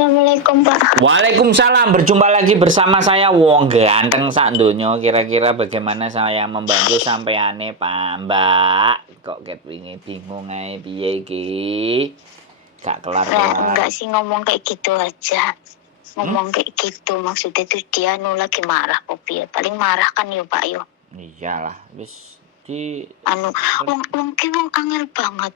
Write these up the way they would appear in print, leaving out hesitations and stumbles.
Assalamualaikum Pak. Waalaikumsalam, berjumpa lagi bersama saya Wong Ganteng sak donya. Kira-kira bagaimana saya membantu sampeyane Pak Mbak? Kok ket wingi bingung ae piye iki? Gak kelar-kelar. Enggak sih ngomong kayak gitu aja. Ngomong kayak gitu maksudnya tuh dia lagi marah kopi ya. Paling marah kan yo Pak yo. Iyalah, wis di wong angel banget.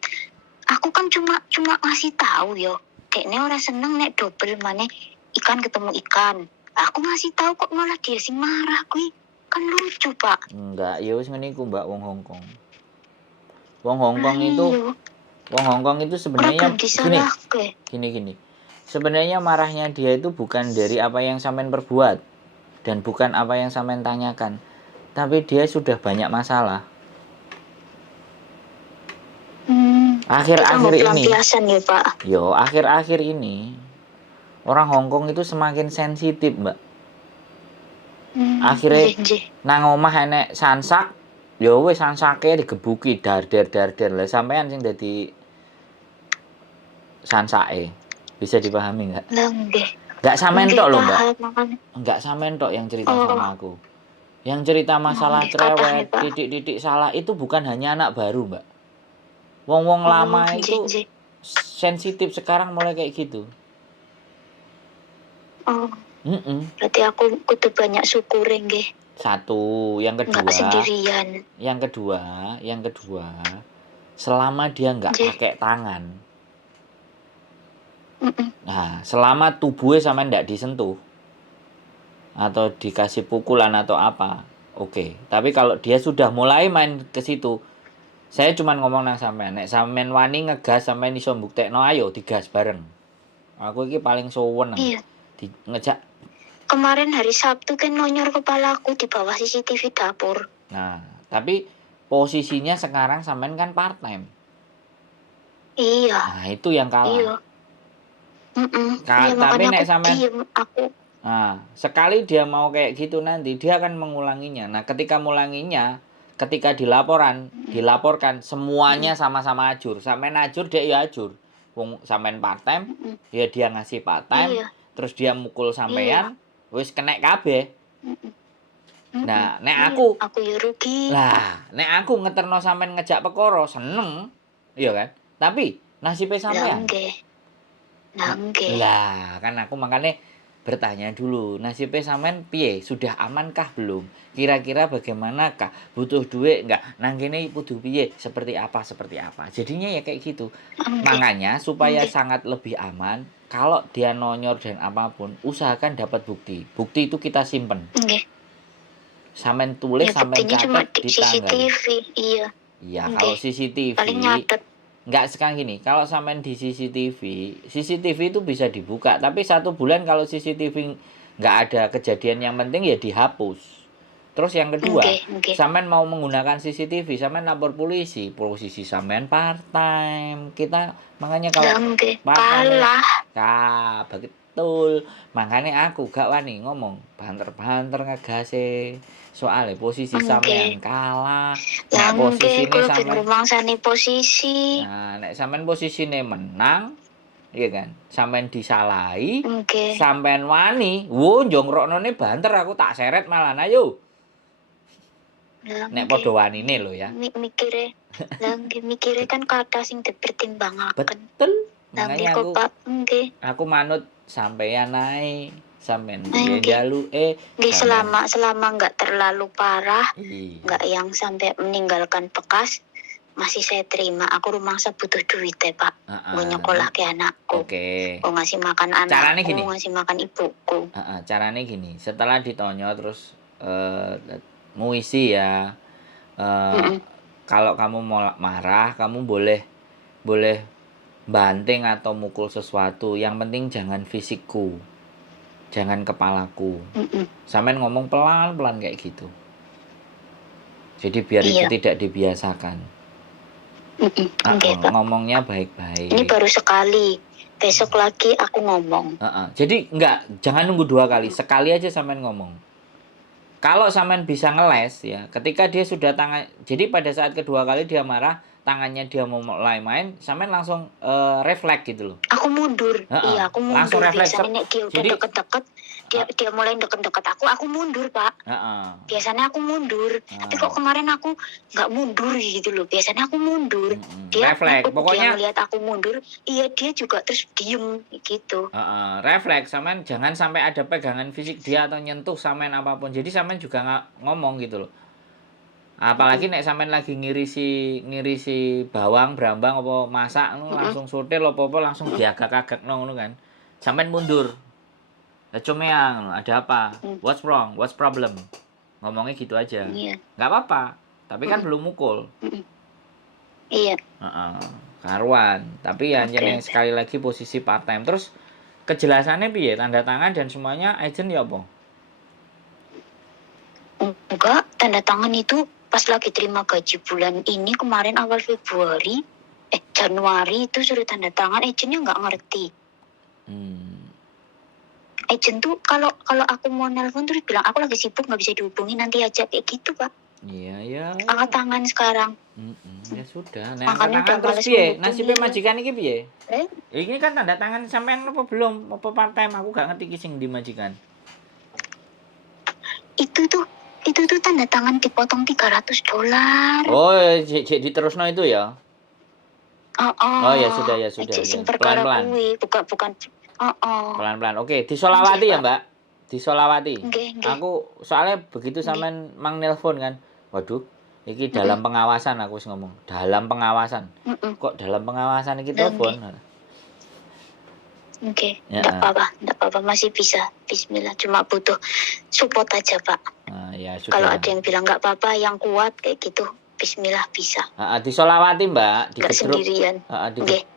Aku kan cuma ngasih tahu yo. Dekne ora seneng nek double maneh ikan ketemu ikan. Aku ngasih tahu kok malah dia sing marah kuwi. Kan lucu, Pak. Enggak, ya wis ngene iku Mbak wong Hongkong. Wong Hongkong itu sebenarnya gini. Sebenarnya marahnya dia itu bukan dari apa yang sampean perbuat dan bukan apa yang sampean tanyakan. Tapi dia sudah banyak masalah. Akhir-akhir ini, ya, Pak. akhir-akhir ini orang Hongkong itu semakin sensitif, Mbak. Akhirnya nang omah enek sansak, ya wis sansake digebuki dar lah sampean sing dadi sansake. Bisa dipahami enggak? Enggak sampean tok lho, Mbak. Enggak sampean tok yang cerita sama aku. Yang cerita masalah cerewet, titik-titik salah itu bukan hanya anak baru, Mbak. Wong-wong lama itu sensitif sekarang mulai kayak gitu. Berarti aku kudu banyak syukur nggih. Satu, yang kedua. Enggak sendirian. Yang kedua, selama dia enggak pakai tangan. Nah, selama tubuhnya sama enggak disentuh atau dikasih pukulan atau apa, oke. Tapi kalau dia sudah mulai main ke situ, saya cuma ngomong nang sampean, nek sampean wani ngegas sampean iso mbuktekno ayo digas bareng. Aku iki paling suwen. Iya. Ngejak. Kemarin hari Sabtu kan nonyor kepalaku di bawah CCTV dapur. Nah, tapi posisinya sekarang sampean kan part time. Iya. Nah, itu yang kalah. Iya. Tapi nek sampean aku. Nah, sekali dia mau kayak gitu nanti dia akan mengulanginya. Nah, ketika dilaporkan semuanya sama-sama ajur. Sampean ajur dia ya ajur. Wong sampean part time, ya dia ngasih part time, terus dia mukul sampean, wis kenek kabeh. Nah, nek aku ya rugi. Lah, nek aku ngeterno sampean ngejak perkara seneng, iya kan? Tapi nasibe sampean. Nggih. Lah, kan aku makanya bertanya dulu, nasibnya sampean piye? Sudah amankah belum? Kira-kira bagaimanakah? Butuh duit enggak? Nang kene kudu piye? Seperti apa? Jadinya ya kayak gitu. Makanya supaya sangat lebih aman, kalau dia nonyor dan apapun, usahakan dapat bukti. Bukti itu kita simpen. Sampean tulis, sampean catat di tanggal. CCTV, iya. Iya, kalau CCTV paling nyatet. Enggak sekarang gini, kalau sampean di CCTV itu bisa dibuka, tapi 1 bulan kalau CCTV enggak ada kejadian yang penting ya dihapus. Terus yang kedua, sampean mau menggunakan CCTV, sampean lapor polisi, posisi sampean part time. Kita makanya kalau kalah. Betul. Makanya aku gak wani ngomong banter-banter ngegase. Soalnya posisi sampean kalah. Nek posisine sampean posisi. Nah, nek sampean posisine menang, iya kan? Sampean disalahi, sampean wani, jongroknone banter aku tak seret malah ayo. Nek padha wanine lho ya. Mikire kan kata sing dipertimbangkan. Betul. Makanya aku manut sampean ae. Sampean njalu selama enggak terlalu parah, enggak yang sampai meninggalkan bekas, masih saya terima. Aku rumangsa butuh duit Pak. Mau nyekolah ke anakku. Mau ngasih makan anakku, mau ngasih makan ibuku. Carane gini, setelah ditonyo terus muisi ya. Kalau kamu mau marah, kamu boleh banting atau mukul sesuatu. Yang penting jangan fisikku. Jangan kepalaku. Sampean ngomong pelan-pelan kayak gitu. Jadi biar itu tidak dibiasakan. Ngomongnya baik-baik. Ini baru sekali. Besok lagi aku ngomong. Jadi jangan nunggu 2 kali. Sekali aja sampean ngomong. Kalau sampean bisa ngeles ya, ketika dia sudah jadi pada saat kedua kali dia marah, tangannya dia mau mulai main, sampean langsung refleks gitu loh. Aku mundur. Iya, aku mundur. Langsung refleks. Biasanya nek dia udah deket-deket, dia mulai deket-deket aku mundur, Pak. Biasanya aku mundur. Tapi kok kemarin aku nggak mundur gitu loh. Biasanya aku mundur. Dia refleks. Pokoknya dia lihat aku mundur, iya dia juga terus diem gitu. Refleks, sampean jangan sampai ada pegangan fisik dia atau nyentuh sampean apapun. Jadi sampean juga nggak ngomong gitu loh. Apalagi nek sampean lagi ngirisi bawang, brambang apa masak langsung sotel apa langsung diagak-agak ngono kan. Sampean mundur. Lah Comeang, ada apa? What's wrong? What's problem? Ngomongnya gitu aja. Nggak apa-apa. Tapi kan belum mukul. Iya. Karuan. Tapi ya yang sekali lagi posisi part time. Terus kejelasannya piye? Tanda tangan dan semuanya agent ya apa? Enggak, tanda tangan itu pas lagi terima gaji bulan ini kemarin awal Januari itu suruh tanda tangan, agentnya nggak ngerti. Agent tuh kalau aku mau nelpon terus bilang aku lagi sibuk nggak bisa dihubungi, nanti aja kayak gitu, Pak. Iya. Angkat tangan sekarang. Ya sudah. Nah, angkat tangan terus piye? Nasibnya majikan iki piye? Ini kan tanda tangan sampean apa belum? Apa part time? Aku gak ngerti ki sing di majikan. Itu tuh tanda tangan dipotong $300. Oh, diterusno itu ya? Oh ya sudah. Pelan-pelan. Bukan. Pelan-pelan. Oke, disolawati ya, Mbak. Disolawati. Okay. Aku soalnya begitu sampean mang nelpon kan. Waduh, iki dalam pengawasan aku wis ngomong. Dalam pengawasan. Kok dalam pengawasan iki telepon? Oke, enggak apa-apa, masih bisa. Bismillah, cuma butuh support aja, Pak. Ya sudah. Kalau ada yang bilang enggak apa-apa, yang kuat kayak gitu, bismillah bisa. Disolawati, Mbak, digedruk. Sendirian.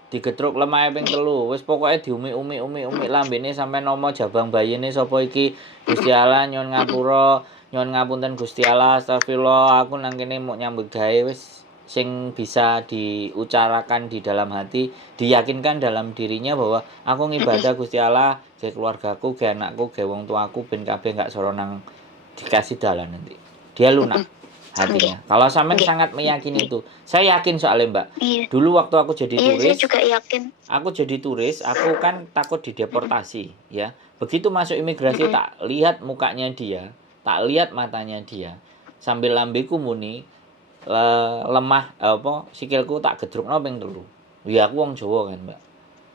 Digedruk lemah ping 3. Wis pokoke diumi-umi lambene sampe nomo jabang bayine sapa iki. Gusti Allah nyuwun ngapura, nyuwun ngapunten Gusti Allah, astagfirullah, aku nang kene mau nyambut gawe wis sing bisa diucarakan di dalam hati, diyakinkan dalam dirinya bahwa aku ngibadah Gusti Allah, ke keluargaku, ke anakku, ke wong tuaku ben kabeh gak soro nang dikasih dalan nanti. Dia lunak hatinya. Kalau sampean sangat meyakini itu. Saya yakin soalnya, Mbak. Dulu waktu aku jadi turis. Saya juga yakin. Aku jadi turis, aku kan takut dideportasi, ya. Begitu masuk imigrasi tak lihat mukanya dia, tak lihat matanya dia. Sambil lambeku muni lemah sikilku tak gedrukno ping 3. Ya aku wong Jawa kan, Mbak.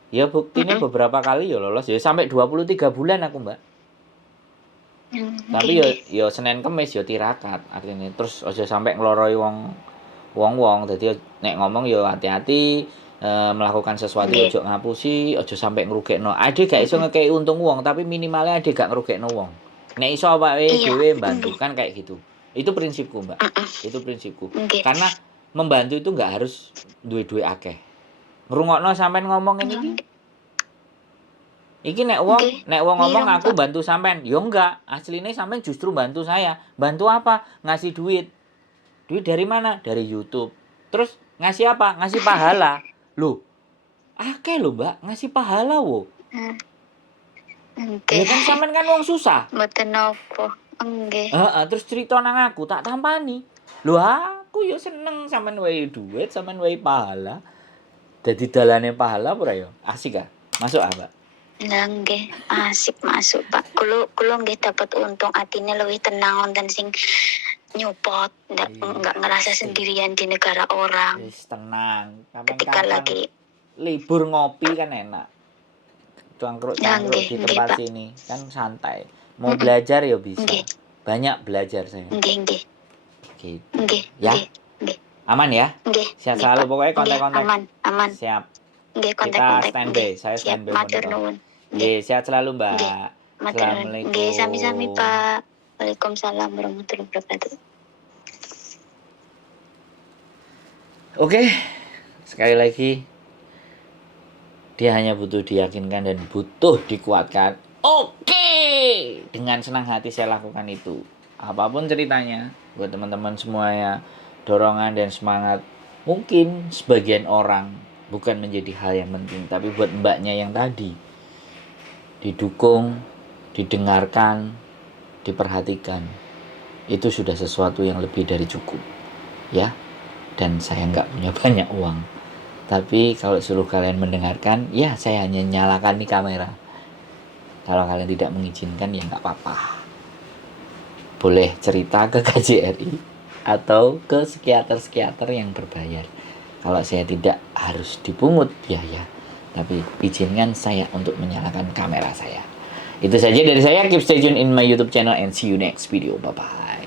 Ya buktinya beberapa kali ya lolos ya sampai 23 bulan aku, Mbak. Tapi ya Senin Kemis ya tirakat artinya. Terus aja sampai ngloroi wong. Dadi nek ngomong ya hati-hati, melakukan sesuatu ojo ngapusi, ojo sampai ngrugekno. Ade gak iso ngekei untung wong, tapi minimalnya ade gak ngrugekno wong. Nek iso awake dhewe bantu kan kayak gitu. Itu prinsipku, Mbak. Itu prinsipku. Karena membantu itu enggak harus duwe-duwe akeh. Ngrungokno sampean ngomong ini iki nek wong ngomong aku bantu sampean. Ya enggak, asline sampean justru bantu saya. Bantu apa? Ngasih duit. Duit dari mana? Dari YouTube. Terus ngasih apa? Ngasih pahala. Loh. Akeh lho, Mbak, ngasih pahala wo. Ya kan sampean kan wong susah. Mboten napa. Terus cerita nang aku tak tampani. Lho aku ya seneng sampean wae duit, sampean wae pahala. Dadi dalane pahala ora ya? Asik ah? Masuk ah, Mbak? Lah nggih, asik masuk, Pak. Kulo nggih dapat untung atine luwih tenang wonten sing nyupport, enggak ngerasa sendirian di negara orang. Wis tenang. Ketika lagi libur ngopi kan enak. Cangkruk di tempat sini kan santai. Mau belajar ya bisa. Banyak belajar saya. Nggih. Gitu. Ya. Aman ya? Sehat selalu pokoknya kontak-kontak. Aman. Siap. Kontak-kontak. Kita standby. Saya standby. Matur nuwun. Sehat selalu, Mbak. Assalamualaikum. Nggih, sami-sami, Pak. Waalaikumsalam warahmatullahi wabarakatuh. Oke. Sekali lagi dia hanya butuh diyakinkan dan butuh dikuatkan. Oke. Dengan senang hati saya lakukan itu. Apapun ceritanya, buat teman-teman semuanya, dorongan dan semangat. Mungkin sebagian orang bukan menjadi hal yang penting, tapi buat mbaknya yang tadi didukung, didengarkan, diperhatikan. Itu sudah sesuatu yang lebih dari cukup. Ya. dan saya nggak punya banyak uang. Tapi kalau suruh kalian mendengarkan, ya saya hanya nyalakan nih kamera. Kalau kalian tidak mengizinkan ya nggak apa-apa. Boleh cerita ke KJRI atau ke psikiater-psikiater yang berbayar. Kalau saya tidak harus dipungut biaya, tapi izinkan saya untuk menyalakan kamera saya. Itu saja dari saya. Keep stay tune in my YouTube channel and see you next video. Bye-bye.